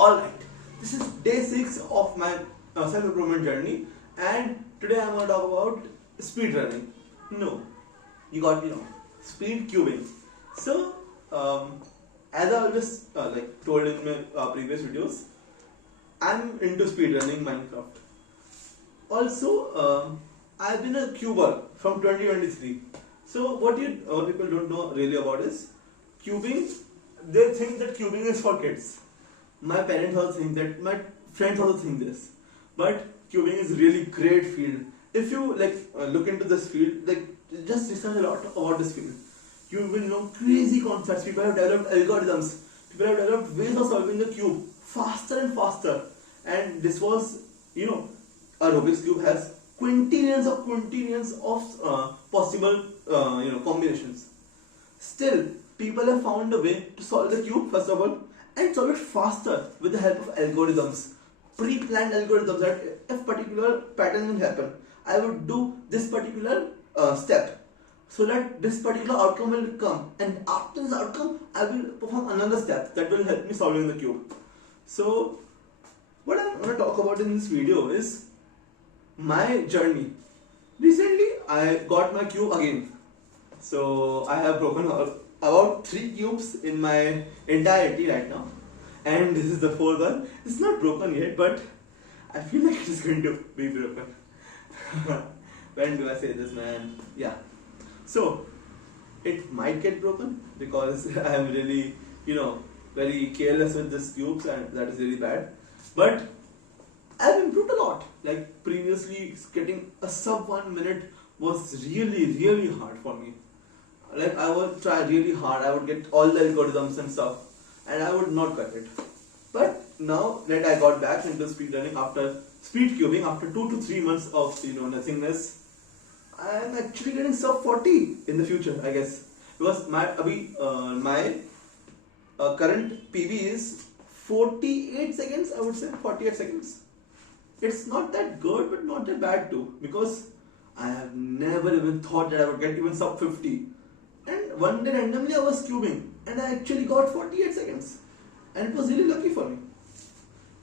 Alright, this is day 6 of my self-improvement journey, and today I'm going to talk about speed running. No, you got me wrong. Speed cubing. So, as I always told in my previous videos, I'm into speed running Minecraft. Also, I've been a cuber from 2023. So, what people don't know really about is cubing. They think that cubing is for kids. My parents also think that, my friends also think this, but cubing is really great field. If you look into this field, just research a lot about this field, you will know crazy concepts. People have developed algorithms, people have developed ways of solving the cube faster and faster. And this was, a Rubik's cube has quintillions of possible combinations. Still, people have found a way to solve the cube first of all, and solve it faster with the help of algorithms, pre-planned algorithms, that if particular pattern will happen, I would do this particular step so that this particular outcome will come, and after this outcome I will perform another step that will help me solving the cube. So what I'm going to talk about in this video is my journey. Recently I got my cube again, so I have broken about 3 cubes in my entirety right now, and this is the 4th one. It's not broken yet, but I feel like it is going to be broken. When do I say this, man? Yeah. So it might get broken because I am really, very careless with these cubes, and that is really bad. But I've improved a lot. Like previously, getting a sub 1 minute was really hard for me. I would try really hard, I would get all the algorithms and stuff, and I would not cut it. But now that I got back into speedrunning after speed cubing, after 2 to 3 months of nothingness, I am actually getting sub 40 in the future, I guess. Because my current PB is 48 seconds, I would say, 48 seconds. It's not that good, but not that bad too, because I have never even thought that I would get even sub 50. And one day randomly I was cubing and I actually got 48 seconds, and it was really lucky for me.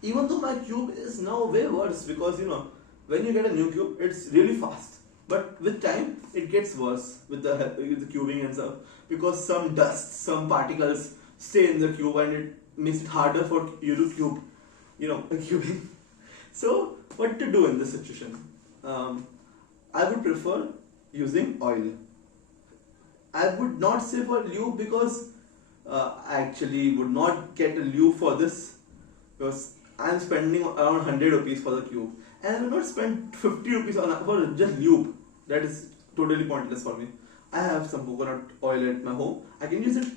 Even though my cube is now way worse, because when you get a new cube it's really fast, but with time it gets worse with the cubing and stuff, because some dust, some particles stay in the cube and it makes it harder for you to cube, cubing. So what to do in this situation? I would prefer using oil. I would not say for lube, because I actually would not get a lube for this, because I am spending around 100 rupees for the cube, and I will not spend 50 rupees for just lube. That is totally pointless for me. I have some coconut oil at my home, I can use it.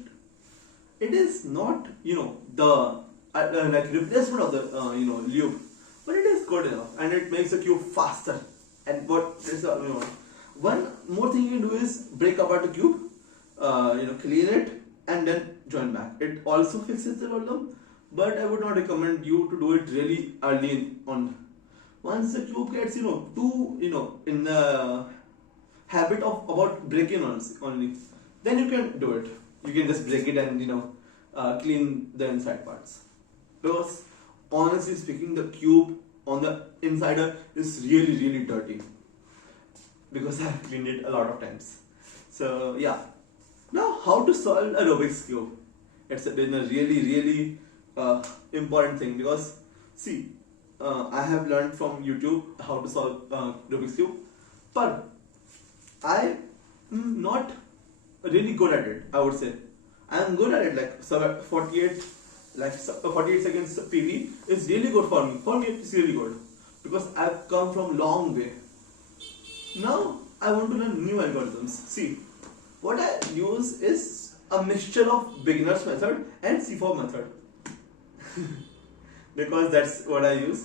It is not the replacement of the lube, but it is good enough, and it makes the cube faster. And what is one more thing you can do is break apart the cube, clean it, and then join back. It also fixes the problem, but I would not recommend you to do it really early on. Once the cube gets too in the habit of about breaking only, then you can do it. You can just break it and clean the inside parts. Because honestly speaking, the cube on the insider is really dirty, because I have cleaned it a lot of times. So yeah. Now, how to solve a Rubik's cube? It's been a really important thing, because see, I have learned from YouTube how to solve Rubik's cube, but I am not really good at it. I would say I am good at it. 48 seconds PB is really good for me. For me, it's really good, because I've come from long way. Now I want to learn new algorithms. See, what I use is a mixture of beginner's method and C4 method. Because that's what I use.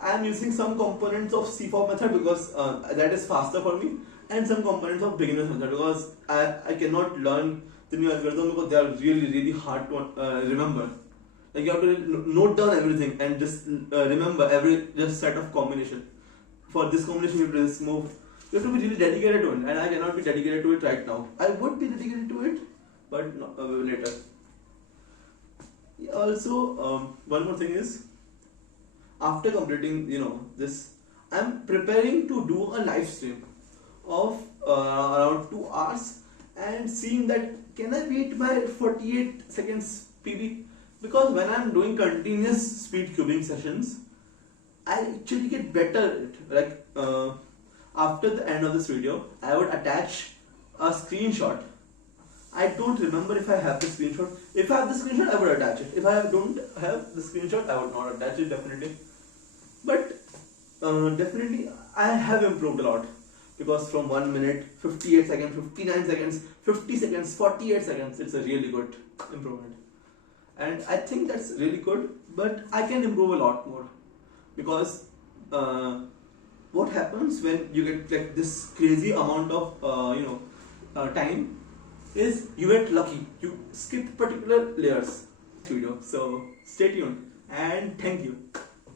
I am using some components of C4 method because that is faster for me, and some components of beginner's method because I cannot learn the new algorithm, because they are really hard to remember. You have to note down everything and just remember every set of combination. For this combination you have to just move. You have to be really dedicated to it, and I cannot be dedicated to it right now. I would be dedicated to it, but later. Also, one more thing is, after completing this, I'm preparing to do a live stream of around 2 hours and seeing that can I beat my 48 seconds PB, because when I'm doing continuous speed cubing sessions I actually get better at it. Like after the end of this video I would attach a screenshot. I don't remember if I have the screenshot. If I have the screenshot, I would attach it. If I don't have the screenshot, I would not attach it, definitely. But definitely, I have improved a lot, because from 1 minute, 58 seconds, 59 seconds, 50 seconds, 48 seconds, it's a really good improvement. And I think that's really good, but I can improve a lot more, because what happens when you get like this crazy amount of time is you get lucky, you skip particular layers video. So stay tuned and thank you.